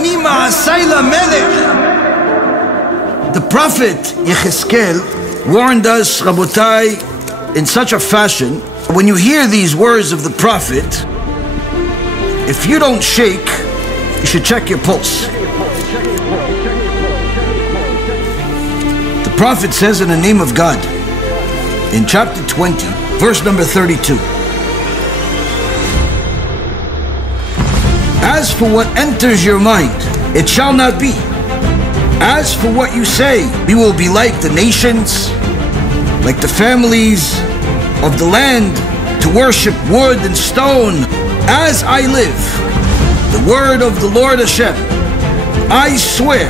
אני מעשיי למלך. The prophet Yechezkel warned us, Rabotai, in such a fashion, when you hear these words of the prophet, if you don't shake, you should check your pulse. The prophet says in the name of God, in chapter 20, verse number 32, as for what enters your mind, it shall not be. As for what you say, we will be like the nations, like the families of the land, to worship wood and stone. As I live, the word of the Lord Hashem, I swear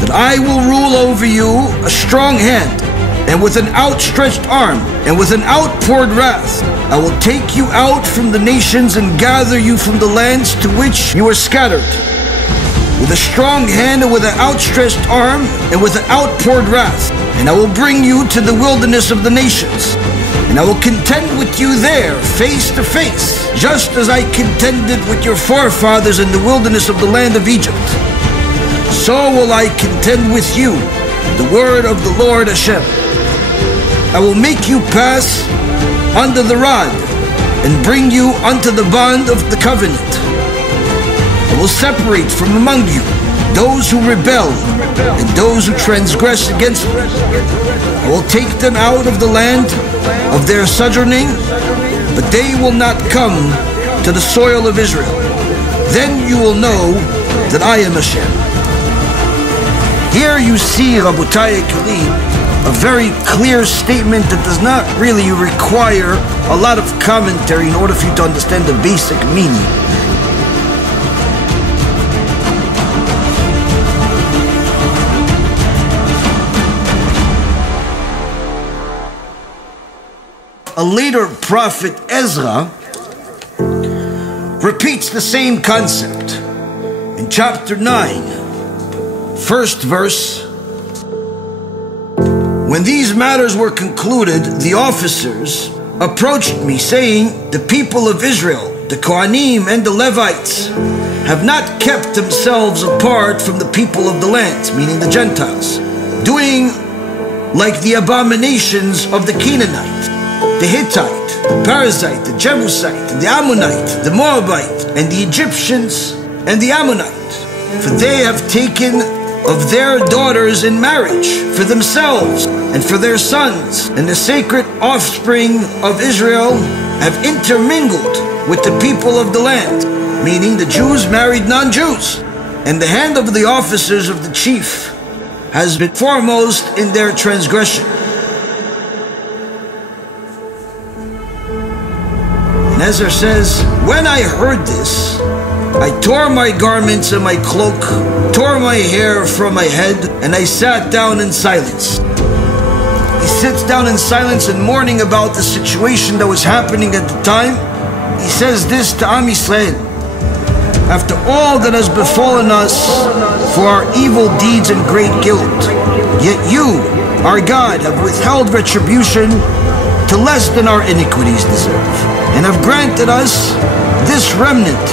that I will rule over you a strong hand, and with an outstretched arm, and with an outpoured wrath. I will take you out from the nations and gather you from the lands to which you are scattered, with a strong hand and with an outstretched arm and with an outpoured wrath. And I will bring you to the wilderness of the nations, and I will contend with you there face to face, just as I contended with your forefathers in the wilderness of the land of Egypt. So will I contend with you, the word of the Lord Hashem. I will make you pass under the rod and bring you unto the bond of the covenant. I will separate from among you those who rebel and those who transgress against me. I will take them out of the land of their sojourning, but they will not come to the soil of Israel. Then you will know that I am Hashem. Here you see, Rabotai Kelim, a very clear statement that does not really require a lot of commentary in order for you to understand the basic meaning. A later prophet, Ezra, repeats the same concept. In chapter 9, first verse, when these matters were concluded, the officers approached me, saying, the people of Israel, the Kohanim and the Levites, have not kept themselves apart from the people of the lands, meaning the Gentiles, doing like the abominations of the Canaanite, the Hittite, the Perizzite, the Jebusite, the Ammonite, the Moabite, and the Egyptians and the Ammonite. For they have taken of their daughters in marriage for themselves and for their sons, and the sacred offspring of Israel have intermingled with the people of the land, meaning the Jews married non-Jews, and the hand of the officers of the chief has been foremost in their transgression. And Ezra says, when I heard this, I tore my garments and my cloak, tore my hair from my head, and I sat down in silence. He sits down in silence and mourning about the situation that was happening at the time. He says this to Am Yisrael: after all that has befallen us for our evil deeds and great guilt, yet you, our God, have withheld retribution to less than our iniquities deserve, and have granted us this remnant.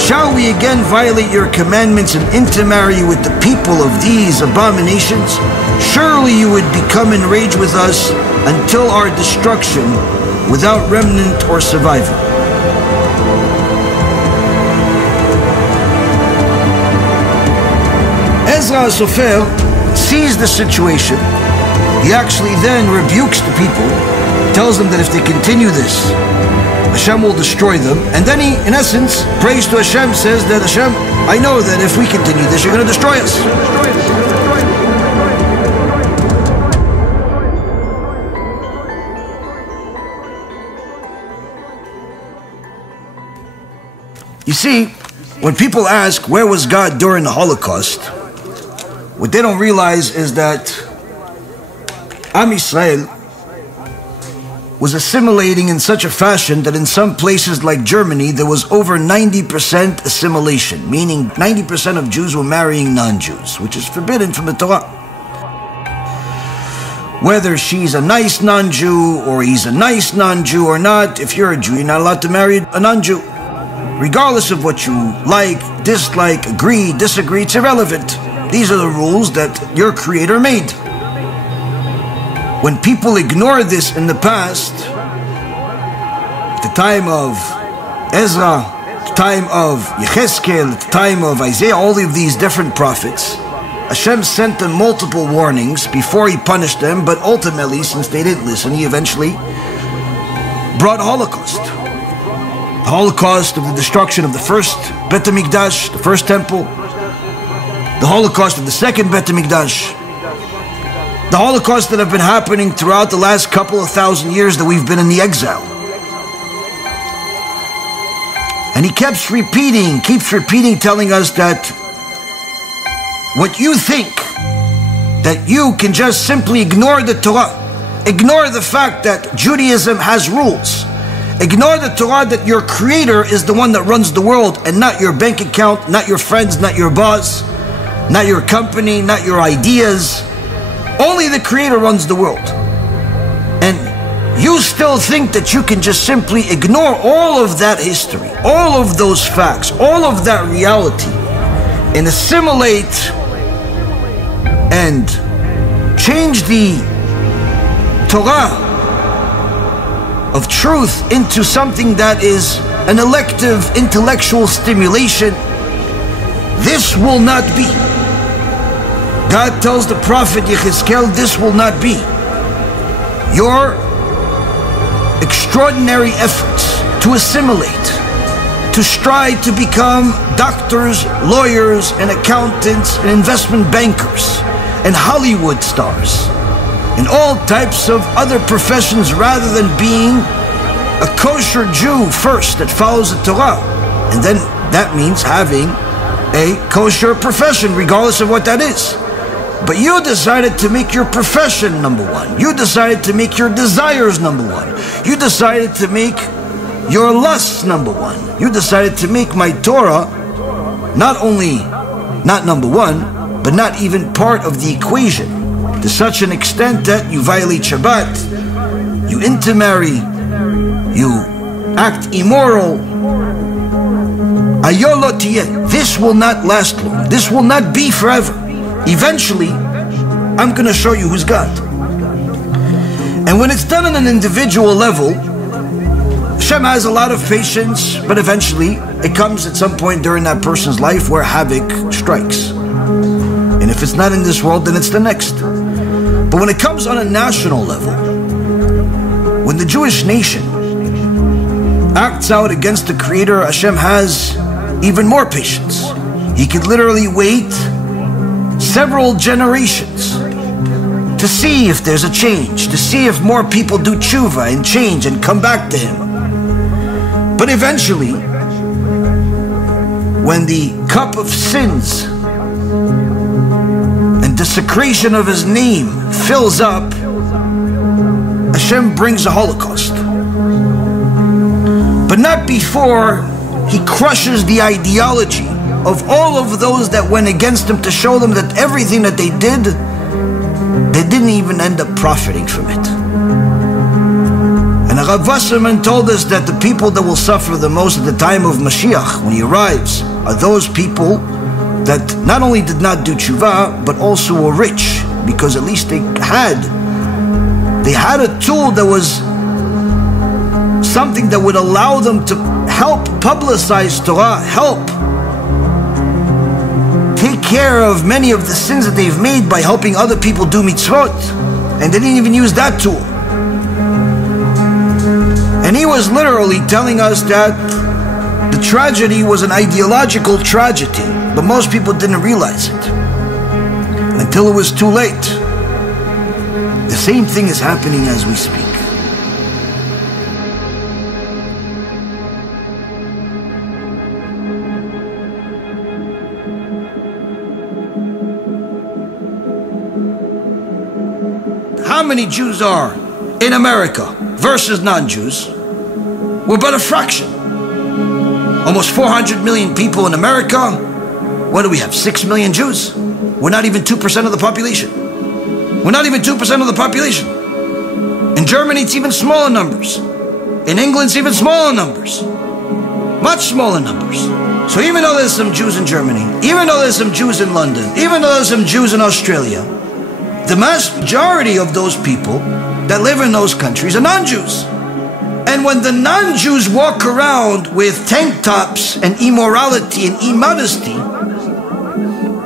Shall we again violate your commandments and intermarry with the people of these abominations? Surely you would become enraged with us until our destruction, without remnant or survivor. Ezra Sofer sees the situation. He actually then rebukes the people, tells them that if they continue this, Hashem will destroy them. And then he, in essence, prays to Hashem, says that Hashem, I know that if we continue this, you're going to destroy us. You see, when people ask, where was God during the Holocaust? What they don't realize is that Am Yisrael was assimilating in such a fashion that in some places like Germany, there was over 90% assimilation, meaning 90% of Jews were marrying non-Jews, which is forbidden from the Torah. Whether she's a nice non-Jew or he's a nice non-Jew or not, if you're a Jew, you're not allowed to marry a non-Jew. regardless of what you like, dislike, agree, disagree, it's irrelevant. These are the rules that your Creator made. When people ignore this in the past, at the time of Ezra, at the time of Yechezkel, at the time of Isaiah, all of these different prophets, Hashem sent them multiple warnings before He punished them, but ultimately, since they didn't listen, He eventually brought Holocaust. The Holocaust of the destruction of the first Bet HaMikdash, the first temple, the Holocaust of the second Bet HaMikdash, the Holocaust that have been happening throughout the last couple of thousand years that we've been in the exile. And He keeps repeating, telling us that what you think, that you can just simply ignore the Torah, ignore the fact that Judaism has rules, ignore the Torah that your Creator is the one that runs the world and not your bank account, not your friends, not your boss, not your company, not your ideas. Only the Creator runs the world. And you still think that you can just simply ignore all of that history, all of those facts, all of that reality, and assimilate and change the Torah of truth into something that is an elective intellectual stimulation. This will not be. God tells the prophet Yechezkel, this will not be. Your extraordinary efforts to assimilate, to strive to become doctors, lawyers, and accountants, and investment bankers, and Hollywood stars, and all types of other professions rather than being a kosher Jew first that follows the Torah. And then that means having a kosher profession, regardless of what that is. But you decided to make your profession number one. You decided to make your desires number one. You decided to make your lusts number one. You decided to make my Torah not only not number one, but not even part of the equation, to such an extent that you violate Shabbat, you intermarry, you act immoral. This will not last long. This will not be forever. Eventually, I'm going to show you who's God. And when it's done on an individual level, Hashem has a lot of patience, but eventually it comes at some point during that person's life where havoc strikes. And if it's not in this world, then it's the next. But when it comes on a national level, when the Jewish nation acts out against the Creator, Hashem has even more patience. He could literally wait several generations to see if there's a change, to see if more people do tshuva and change and come back to Him. But eventually, when the cup of sins and desecration of His name fills up, Hashem brings a Holocaust. But not before He crushes the ideology of all of those that went against Him, to show them that everything that they did, they didn't even end up profiting from it. And Rav Wasserman told us that the people that will suffer the most at the time of Mashiach, when He arrives, are those people that not only did not do tshuva, but also were rich, because at least they had a tool that was something that would allow them to help publicize Torah, help take care of many of the sins that they've made by helping other people do mitzvot. And they didn't even use that tool. And he was literally telling us that the tragedy was an ideological tragedy, but most people didn't realize it until it was too late. The same thing is happening as we speak. How many Jews are in America versus non-Jews? We're but a fraction. Almost 400 million people in America. What do we have? 6 million Jews? We're not even 2% of the population. We're not even 2% of the population. In Germany, it's even smaller numbers. In England, it's even smaller numbers. much smaller numbers. So even though there's some Jews in Germany, even though there's some Jews in London, even though there's some Jews in Australia, the majority of those people that live in those countries are non-Jews. And when the non-Jews walk around with tank tops and immorality and immodesty,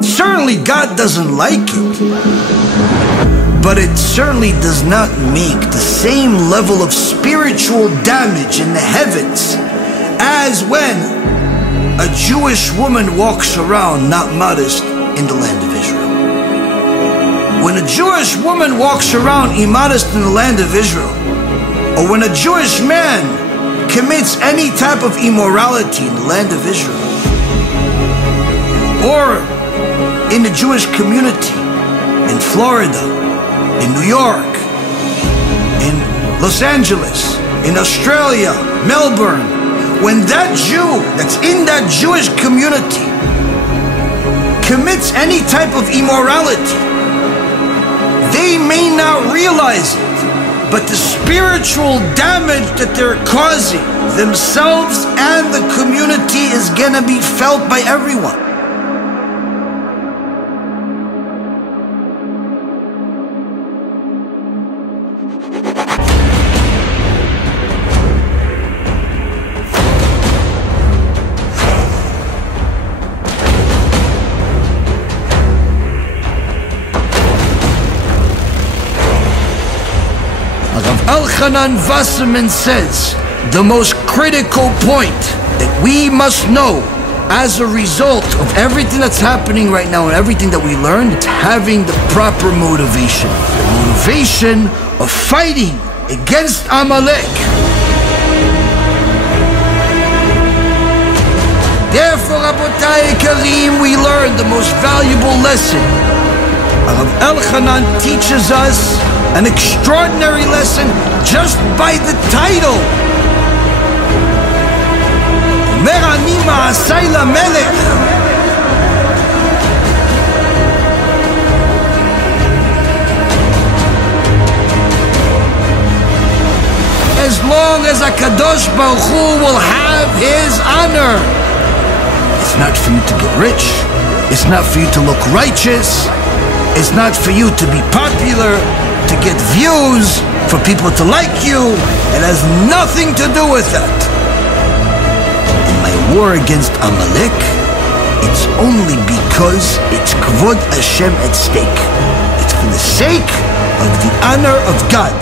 certainly God doesn't like it, but it certainly does not make the same level of spiritual damage in the heavens as when a Jewish woman walks around not modest in the land of Israel. When a Jewish woman walks around immodest in the land of Israel, or when a Jewish man commits any type of immorality in the land of Israel, or in the Jewish community in Florida, in New York, in Los Angeles, in Australia, Melbourne, when that Jew that's in that Jewish community commits any type of immorality, they may not realize it, but the spiritual damage that they're causing themselves and the community is gonna be felt by everyone. Elchanan Wasserman says the most critical point that we must know as a result of everything that's happening right now and everything that we learned, is having the proper motivation. The motivation of fighting against Amalek. Therefore, Rabotai Karim, we learned the most valuable lesson. Rav Elchanan teaches us an extraordinary lesson just by the title. אומר מעשיי למלך. As long as HaKadosh Baruch Hu will have His honor. It's not for you to get rich. It's not for you to look righteous. It's not for you to be popular, to get views, for people to like you. It has nothing to do with that. In my war against Amalek, it's only because it's Kvod Hashem at stake. It's for the sake of the honor of God.